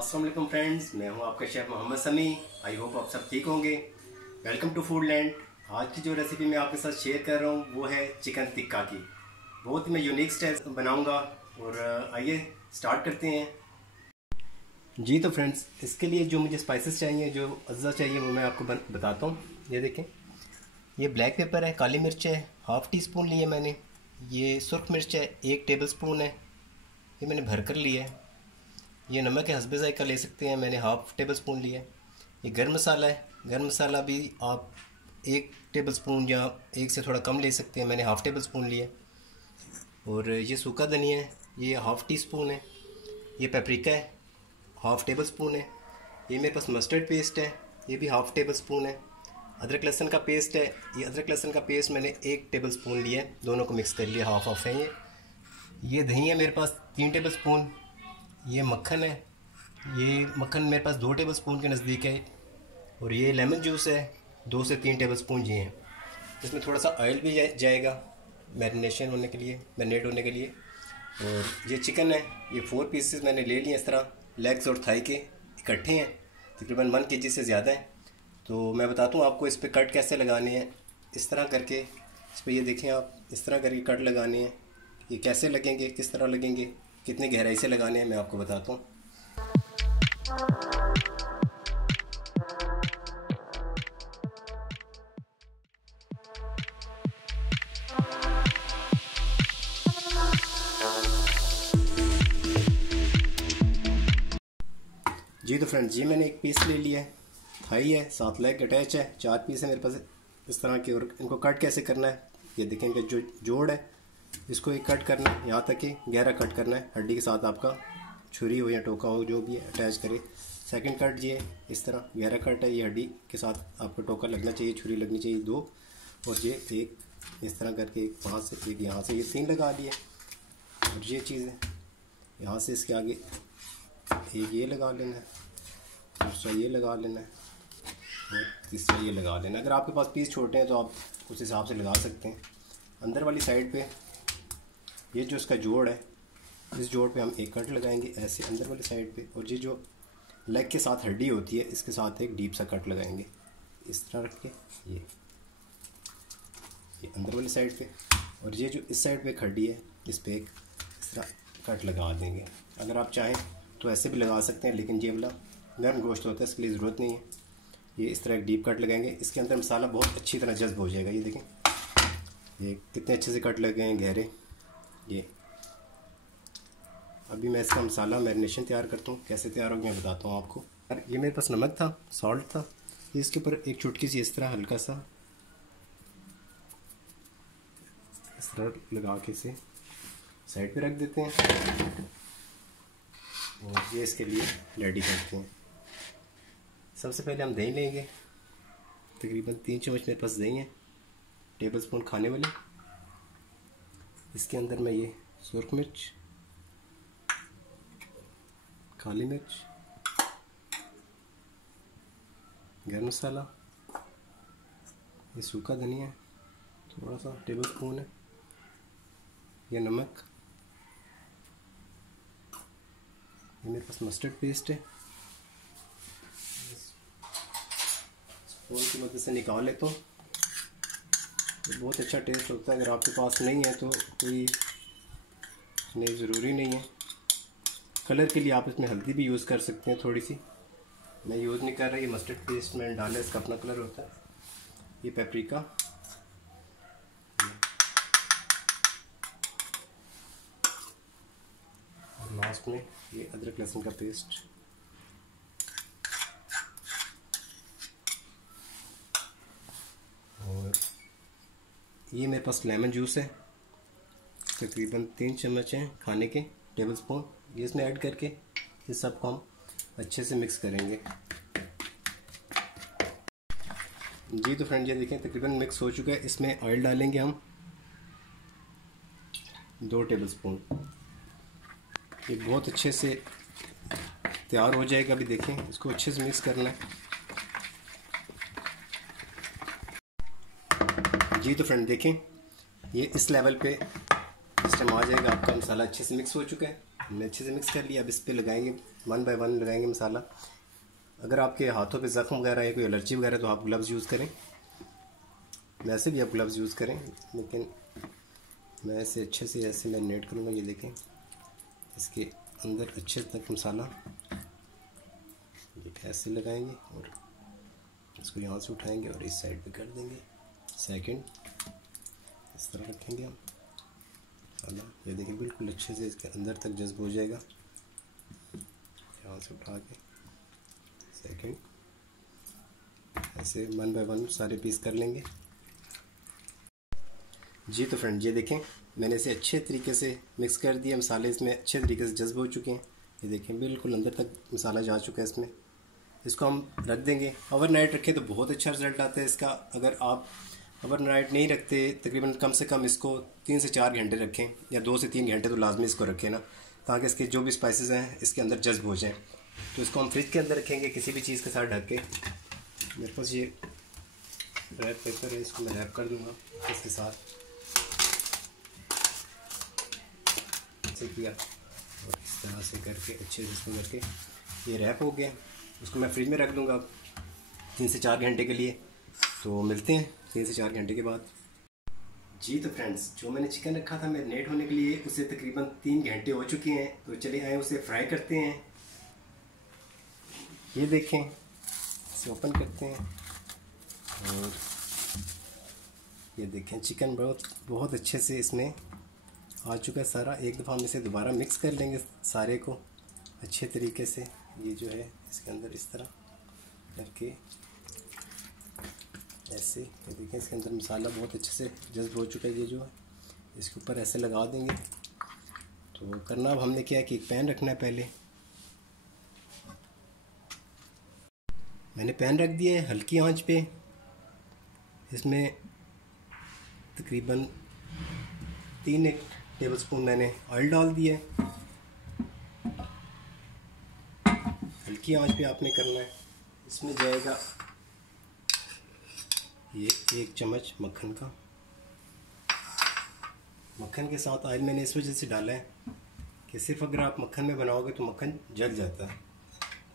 अस्सलाम वालेकुम फ्रेंड्स, मैं हूं आपका शेफ़ मोहम्मद समी। आई होप आप सब ठीक होंगे। Welcome to food land. आज की जो रेसिपी मैं आपके साथ शेयर कर रहा हूं वो है चिकन टिक्का की। बहुत ही मैं यूनिक स्टाइल बनाऊंगा और आइए स्टार्ट करते हैं। जी तो फ्रेंड्स, इसके लिए जो मुझे स्पाइसेस चाहिए, जो अज्जा चाहिए, वो मैं आपको बताता हूँ। ये देखें, ये ब्लैक पेपर है, काली मिर्च है, हाफ़ टी स्पून लिए मैंने। ये सुर्ख मिर्च है, 1 टेबल स्पून है, ये मैंने भर कर लिया है। ये नमक है, हस्बे ज़ायका ले सकते हैं, मैंने हाफ़ टेबल स्पून लिया है। ये गर्म मसाला है, गर्म मसाला भी आप 1 टेबल स्पून या 1 से थोड़ा कम ले सकते हैं, मैंने हाफ़ टेबल स्पून लिया है। और ये सूखा धनिया है, ये हाफ़ टी स्पून है। ये पेपरिका है, हाफ़ टेबल स्पून है। ये मेरे पास मस्टर्ड पेस्ट है, ये भी हाफ़ टेबल स्पून है। अदरक लहसुन का पेस्ट है, ये अदरक लहसुन का पेस्ट मैंने 1 टेबल स्पून लिया है, दोनों को मिक्स कर लिया, हाफ़ हाफ़ है ये दही है मेरे पास 3 टेबल स्पून। ये मक्खन है, ये मक्खन मेरे पास 2 टेबल स्पून के नज़दीक है। और ये लेमन जूस है, 2 से 3 टेबल स्पून ये हैं। इसमें थोड़ा सा ऑयल भी जाएगा मैरिनेशन होने के लिए, मैरिनेट होने के लिए। और ये चिकन है, ये 4 पीसेस मैंने ले लिए इस तरह, लेग्स और थाई के इकट्ठे हैं, तकरीबन 1 kg से ज़्यादा है। तो मैं बताता हूँ आपको इस पर कट कैसे लगाने हैं। इस तरह करके इस पर ये देखें आप, इस तरह करके कट लगाने हैं। ये कैसे लगेंगे, किस तरह लगेंगे, कितनी गहराई से लगाने हैं, मैं आपको बताता हूँ। जी तो फ्रेंड्स, ये मैंने 1 पीस ले लिया है, थाई है, 7 लेग अटैच है, 4 पीस है मेरे पास इस तरह के। और इनको कट कैसे करना है, ये देखें, इनका जो जोड़ है इसको एक कट करना है, यहाँ तक कि गहरा कट करना है, हड्डी के साथ आपका छुरी हो या टोका हो जो भी है अटैच करे। सेकंड कट ये इस तरह गहरा कट है, ये हड्डी के साथ आपको टोका लगना चाहिए, छुरी लगनी चाहिए 2। और ये एक इस तरह करके, एक वहाँ से एक यहाँ से, ये 3 लगा दिए। और ये चीज़ है, यहाँ से इसके आगे एक ये लगा लेना है, दूसरा ये लगा लेना है और तीसरा ये लगा लेना है। अगर आपके पास पीस छोटे हैं तो आप उस हिसाब से लगा सकते हैं। अंदर वाली साइड पे ये जो इसका जोड़ है, इस जोड़ पे हम एक कट लगाएंगे ऐसे अंदर वाली साइड पे। और ये जो लेग के साथ हड्डी होती है, इसके साथ एक डीप सा कट लगाएंगे इस तरह रख के, ये अंदर वाली साइड पे। और ये जो इस साइड पे एक हड्डी है, इस पर एक इस तरह कट लगा देंगे। अगर आप चाहें तो ऐसे भी लगा सकते हैं, लेकिन ये वाला नरम गोश्त होता है, इसके लिए ज़रूरत नहीं है। ये इस तरह एक डीप कट लगाएंगे, इसके अंदर मसाला बहुत अच्छी तरह जज्ब हो जाएगा। ये देखें, ये कितने अच्छे से कट लगे हैं गहरे। ये अभी मैं इसका मसाला मैरिनेशन तैयार करता हूँ, कैसे तैयार होगा मैं बताता हूँ आपको। ये मेरे पास नमक था, सॉल्ट था, इसके ऊपर एक चुटकी सी इस तरह हल्का सा इस तरह लगा के इसे साइड पे रख देते हैं। और ये इसके लिए रेडी करते हैं। सबसे पहले हम दही लेंगे, तकरीबन 3 चम्मच मेरे पास दही है, टेबल स्पून खाने वाले। इसके अंदर मैं ये सुर्ख मिर्च, काली मिर्च, गरम मसाला, ये सूखा धनिया थोड़ा सा टेबल स्पून है, ये नमक, ये मेरे पास मस्टर्ड पेस्ट है, स्पून की मदद से निकाल लेता हूँ। बहुत अच्छा टेस्ट होता है। अगर आपके पास नहीं है तो कोई नहीं, ज़रूरी नहीं है। कलर के लिए आप इसमें हल्दी भी यूज़ कर सकते हैं थोड़ी सी, मैं यूज़ नहीं कर रहा। ये मस्टर्ड पेस्ट मैंने डाला, इसका अपना कलर होता है। ये पेपरिका, और लास्ट में ये अदरक लहसुन का पेस्ट। और ये मेरे पास लेमन जूस है, तकरीबन 3 चम्मच हैं खाने के, टेबल स्पून। ये इसमें ऐड करके ये सब को हम अच्छे से मिक्स करेंगे। जी तो फ्रेंड, ये देखें तकरीबन मिक्स हो चुका है। इसमें ऑयल डालेंगे हम 2 टेबल स्पून। ये बहुत अच्छे से तैयार हो जाएगा। अभी देखें, इसको अच्छे से मिक्स करना है। जी तो फ्रेंड देखें, ये इस लेवल पे इस टाइम आ जाएगा, आपका मसाला अच्छे से मिक्स हो चुका है। हमने अच्छे से मिक्स कर लिया। अब इस पर लगाएंगे, 1 बाय 1 लगाएंगे मसाला। अगर आपके हाथों पे ज़ख्म वगैरह है, कोई एलर्जी वगैरह, तो आप ग्लव्स यूज़ करें। वैसे भी आप ग्लव्स यूज़ करें, लेकिन मैं ऐसे अच्छे से ऐसे मैरिनेट करूँगा। ये देखें, इसके अंदर अच्छे तक मसाला ये ऐसे लगाएंगे और इसको यहाँ से उठाएंगे और इस साइड पे कर देंगे। सेकंड इस तरह रखेंगे हम मसाला। ये देखिए बिल्कुल अच्छे से इसके अंदर तक जज्ब हो जाएगा। यहाँ से उठा के सेकंड ऐसे 1 बाय 1 सारे पीस कर लेंगे। जी तो फ्रेंड, ये देखें मैंने इसे अच्छे तरीके से मिक्स कर दिया। मसाले इसमें अच्छे तरीके से जज्ब हो चुके हैं। ये देखें बिल्कुल अंदर तक मसाला जा चुका है इसमें। इसको हम रख देंगे। ओवरनाइट रखें तो बहुत अच्छा रिज़ल्ट आता है इसका। अगर आप ओवरनाइट नहीं रखते, तकरीबन कम से कम इसको 3 से 4 घंटे रखें, या 2 से 3 घंटे तो लाजमी इसको रखें ना, ताकि इसके जो भी स्पाइसेस हैं इसके अंदर जज्ब हो जाएँ। तो इसको हम फ्रिज के अंदर रखेंगे किसी भी चीज़ के साथ ढक के। मेरे पास ये रैप पेपर है, इसको मैं रैप कर दूँगा इसके साथ किया और इस तरह से करके अच्छे से इसको करके ये रैप हो गया। उसको मैं फ्रिज में रख दूँगा 3 से 4 घंटे के लिए। तो मिलते हैं 3 से 4 घंटे के बाद। जी तो फ्रेंड्स, जो मैंने चिकन रखा था मैरिनेट होने के लिए, उसे तकरीबन 3 घंटे हो चुके हैं। तो चलिए आए उसे फ्राई करते हैं। ये देखें, इसे ओपन करते हैं और ये देखें चिकन बहुत अच्छे से इसमें आ चुका है सारा। एक दफ़ा हम इसे दोबारा मिक्स कर लेंगे सारे को अच्छे तरीके से। ये जो है इसके अंदर इस तरह करके ऐसे, ये देखें इसके अंदर मसाला बहुत अच्छे से जज्ब हो चुका है। ये जो है इसके ऊपर ऐसे लगा देंगे। तो करना अब हमने क्या है कि एक पैन रखना है। पहले मैंने पैन रख दिया है हल्की आंच पे। इसमें तकरीबन 3 टेबलस्पून मैंने ऑयल डाल दिया है। हल्की आंच पे आपने करना है। इसमें जाएगा ये 1 चम्मच मक्खन का। मक्खन के साथ ऑयल मैंने इस वजह से डाला है कि सिर्फ अगर आप मक्खन में बनाओगे तो मक्खन जल जाता है।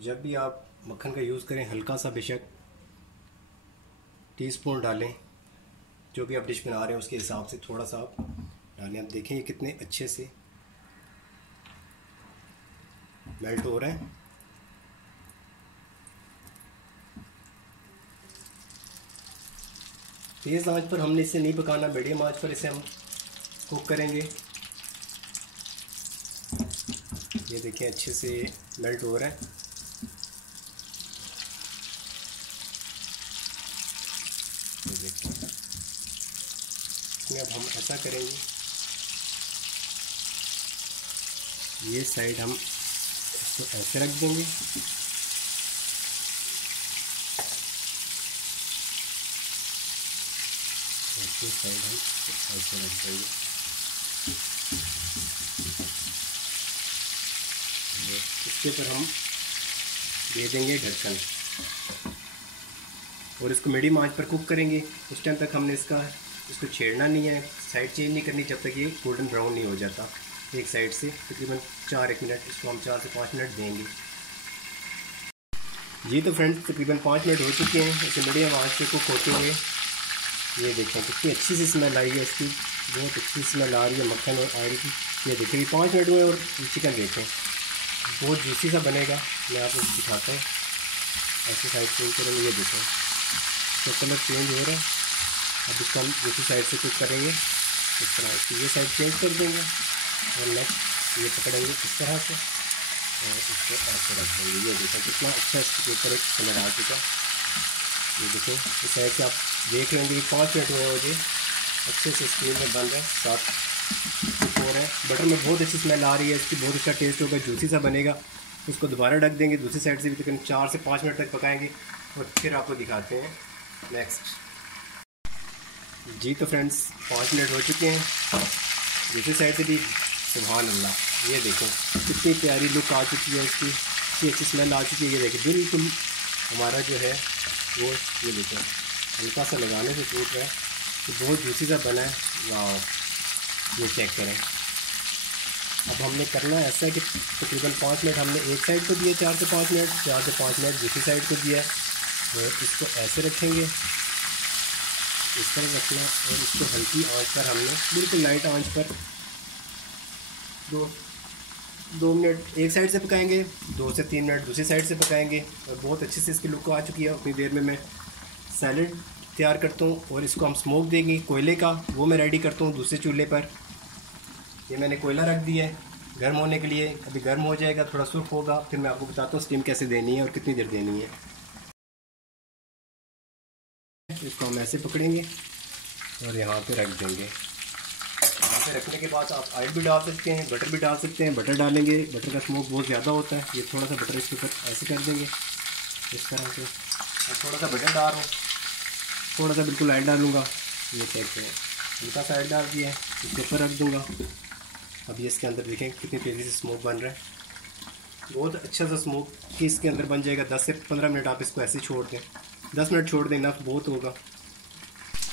जब भी आप मक्खन का यूज़ करें, हल्का सा बेशक टीस्पून डालें, जो भी आप डिश बना रहे हैं उसके हिसाब से थोड़ा सा आप डालें। आप देखें ये कितने अच्छे से मेल्ट हो रहा है। तेज़ आंच पर हमने इसे नहीं पकाना, मीडियम आंच पर इसे हम कुक करेंगे। ये देखिए अच्छे से मेल्ट हो रहा है। ये देखिए, अब हम ऐसा करेंगे, ये साइड हम इसको ऐसे रख देंगे। दूसरी साइड हम ऐसे रख देंगे। इसके ऊपर हम दे देंगे ढक्कन और इसको मीडियम आंच पर कुक करेंगे। उस टाइम तक हमने इसको छेड़ना नहीं है, साइड चेंज नहीं करनी जब तक ये गोल्डन ब्राउन नहीं हो जाता। एक साइड से तकरीबन 4-1 मिनट इसको हम 4 से 5 मिनट देंगे। जी तो फ्रेंड्स, तकरीबन 5 मिनट हो चुके हैं। इसे मीडियम आंच पे कुक होते हुए ये देखें कितनी अच्छी सी स्मेल आई है इसकी, बहुत अच्छी स्मेल आ रही है मक्खन और ऑयल की। ये देखें ये 5 मिनट हुए और चिकन देखें बहुत जूसी सा बनेगा। मैं आपको दिखाता हूँ, ऐसी साइड चेंज करेंगे। ये देखें तो कलर चेंज हो रहा है। अब इसको हम दूसरी साइड से कुक करेंगे इस तरह। इसकी ये साइड चेंज कर देंगे और नेक्स्ट ये पकड़ेंगे इस तरह से और इसको ऐसे रख देंगे। ये देखें कितना अच्छा इसके ऊपर एक कलर आ चुका। ये देखें इस साइड से आप देख लेंगे कि 5 मिनट हुए मुझे अच्छे से स्क्रीन में बन रहा है, साथ कुक हो रहा है। बटर में बहुत अच्छी स्मेल आ रही है इसकी, बहुत अच्छा टेस्ट होगा, जूसी सा बनेगा। उसको दोबारा ढक देंगे, दूसरी साइड से भी तकरीबन 4 से 5 मिनट तक पकाएंगे और फिर आपको दिखाते हैं नेक्स्ट। जी तो फ्रेंड्स 5 मिनट हो चुके हैं, दूसरी साइड से भी सुभान अल्लाह। ये देखें कितनी प्यारी लुक आ चुकी है इसकी, इतनी अच्छी स्मेल आ चुकी है। ये देखें बिल्कुल हमारा जो है वो, ये देखें हल्का सा लगाने से टूट रहा है तो बहुत जूसी सा बना है। वाह, ये चेक करें अब हमने करना ऐसा है कि तकरीबन 5 मिनट हमने एक साइड को दिया, 4 से 5 मिनट, 4 से 5 मिनट दूसरी साइड को दिया। और इसको ऐसे रखेंगे, इस तरह रखना, और इसको हल्की आंच पर हमने बिल्कुल लाइट आंच पर 2 मिनट एक साइड से पकाएंगे, 2 से 3 मिनट दूसरी साइड से पकाएंगे। और बहुत अच्छे से इसकी लुक आ चुकी है। उतनी देर में मैं सैलड तैयार करता हूँ और इसको हम स्मोक देंगे कोयले का, वो मैं रेडी करता हूँ दूसरे चूल्हे पर। ये मैंने कोयला रख दिया है गर्म होने के लिए। अभी गर्म हो जाएगा, थोड़ा सुर्ख होगा, फिर मैं आपको बताता हूँ स्टीम कैसे देनी है और कितनी देर देनी है। इसको हम ऐसे पकड़ेंगे और यहाँ पे रख देंगे। यहाँ पे रखने के बाद आप ऑयल भी डाल सकते हैं, बटर भी डाल सकते हैं। बटर डालेंगे, बटर का स्मोक बहुत ज़्यादा होता है। ये थोड़ा सा बटर इसके ऊपर ऐसे कर देंगे इस तरह से। और थोड़ा सा बटर डाल रहा हूँ, थोड़ा सा बिल्कुल ऑयल डालूँगा। ये चेक करें, हल्का सा ऑयल डाल दिया है, इसके ऊपर रख दूँगा। अब ये इसके अंदर देखें कितनी तेज़ी से स्मोक बन रहा है। बहुत अच्छा सा स्मोक कि इसके अंदर बन जाएगा। 10 से 15 मिनट आप इसको ऐसे छोड़ दें, 10 मिनट छोड़ दें, नफ बहुत होगा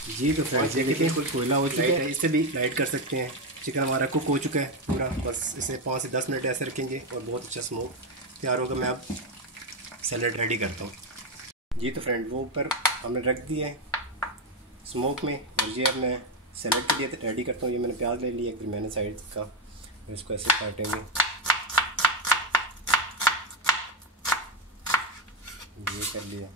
जी। तो फ्रेंड्स ये देखिए कुछ कोयला हो चुका है, इससे भी लाइट कर सकते हैं। चिकन हमारा कुक हो चुका है पूरा, बस इसे 5 से 10 मिनट ऐसे रखेंगे और बहुत अच्छा स्मोक तैयार होगा। मैं अब सैलड रेडी करता हूँ जी। तो फ्रेंड वो ऊपर हमने रख दिया है स्मोक में, और ये अब मैं सैलड के लिए रेडी करता हूँ। ये मैंने प्याज ले लिया, फिर मैंने साइड का, और इसको ऐसे काटेंगे। ये कर लिया।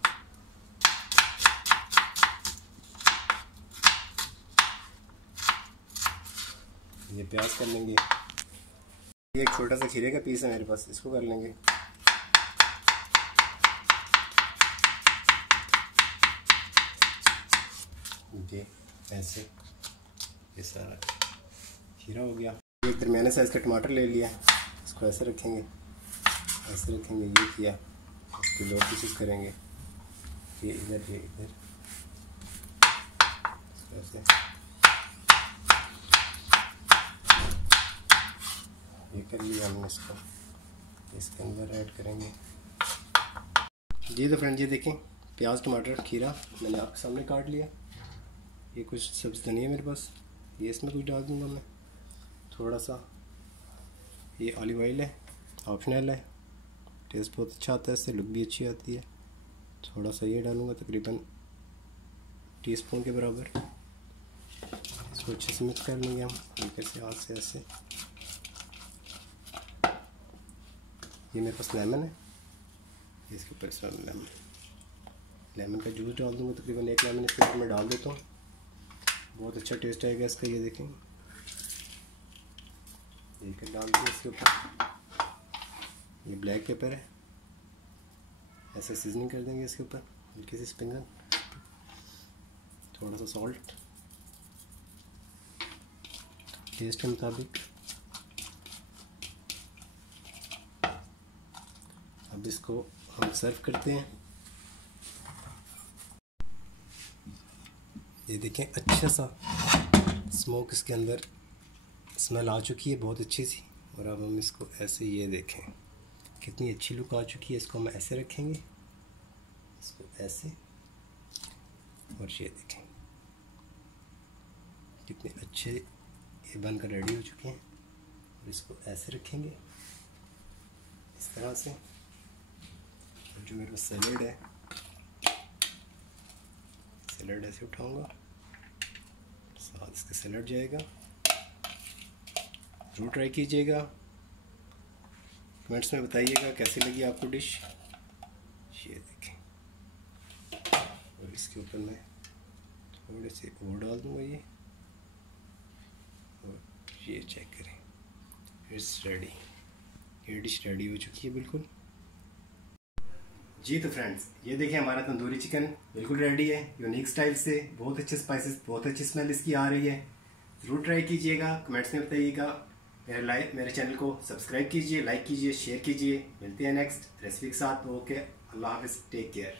ये प्याज कर लेंगे। ये एक छोटा सा खीरे का पीस है मेरे पास, इसको कर लेंगे। ये ऐसे ये सारा खीरा हो गया। एक दरमियाने साइज़ का टमाटर ले लिया, इसको ऐसे रखेंगे, ऐसे रखेंगे। ये किया, इसको 2 पीसेस करेंगे, ये इधर, ये इधर, ऐसे। ये कर लिया हमने, इसको इसके अंदर ऐड करेंगे जी। तो फ्रेंड ये देखें प्याज, टमाटर, खीरा मैंने आपके सामने काट लिया। ये कुछ सब्ज़ी धनिया मेरे पास, ये इसमें कुछ डाल दूँगा मैं। थोड़ा सा ये ऑलिव ऑयल है, ऑप्शनल है, टेस्ट बहुत अच्छा आता है, इससे लुक भी अच्छी आती है। थोड़ा सा ये डालूँगा, तकरीबन टीस्पून के बराबर। इसको अच्छे से मिक्स कर लेंगे हम हल्के से हाथ से ऐसे। ये मेरे पास लेमन है, इसके ऊपर इस लेमन का जूस डाल दूँगा। तकरीबन 1 लेमन इसके ऊपर मैं डाल देता हूँ, बहुत अच्छा टेस्ट आएगा इसका। ये देखें, ये डाल दूँ इसके ऊपर। ये ब्लैक पेपर है, ऐसे सीजनिंग कर देंगे इसके ऊपर, हल्की सी स्प्रिंगल, थोड़ा सा सॉल्ट टेस्ट के मुताबिक। अब इसको हम सर्व करते हैं। ये देखें अच्छा सा स्मोक इसके अंदर स्मेल आ चुकी है बहुत अच्छी सी। और अब हम इसको ऐसे, ये देखें कितनी अच्छी लुक आ चुकी है। इसको हम ऐसे रखेंगे, इसको ऐसे, और ये देखें कितने अच्छे ये बनकर रेडी हो चुके हैं। और इसको ऐसे रखेंगे इस तरह से। और जो मेरे पास सैलेड है, सैलेड ऐसे उठाऊंगा, साथ इसके सैलेड जाएगा। ज़रूर ट्राई कीजिएगा, कमेंट्स में बताइएगा कैसी लगी आपको डिश। ये देखें, और इसके ऊपर मैं थोड़े से और डाल दूँगा ये, और ये चेक करें, इट्स रेडी। ये डिश रेडी हो चुकी है बिल्कुल जी। तो फ्रेंड्स ये देखिए हमारा तंदूरी चिकन बिल्कुल रेडी है, यूनिक स्टाइल से। बहुत अच्छे स्पाइसेस, बहुत अच्छी स्मेल इसकी आ रही है। ज़रूर ट्राई कीजिएगा, कमेंट्स में बताइएगा। मेरे चैनल को सब्सक्राइब कीजिए, लाइक कीजिए, शेयर कीजिए। मिलते हैं नेक्स्ट रेसिपी के साथ। ओके, अल्लाह हाफिज़, टेक केयर।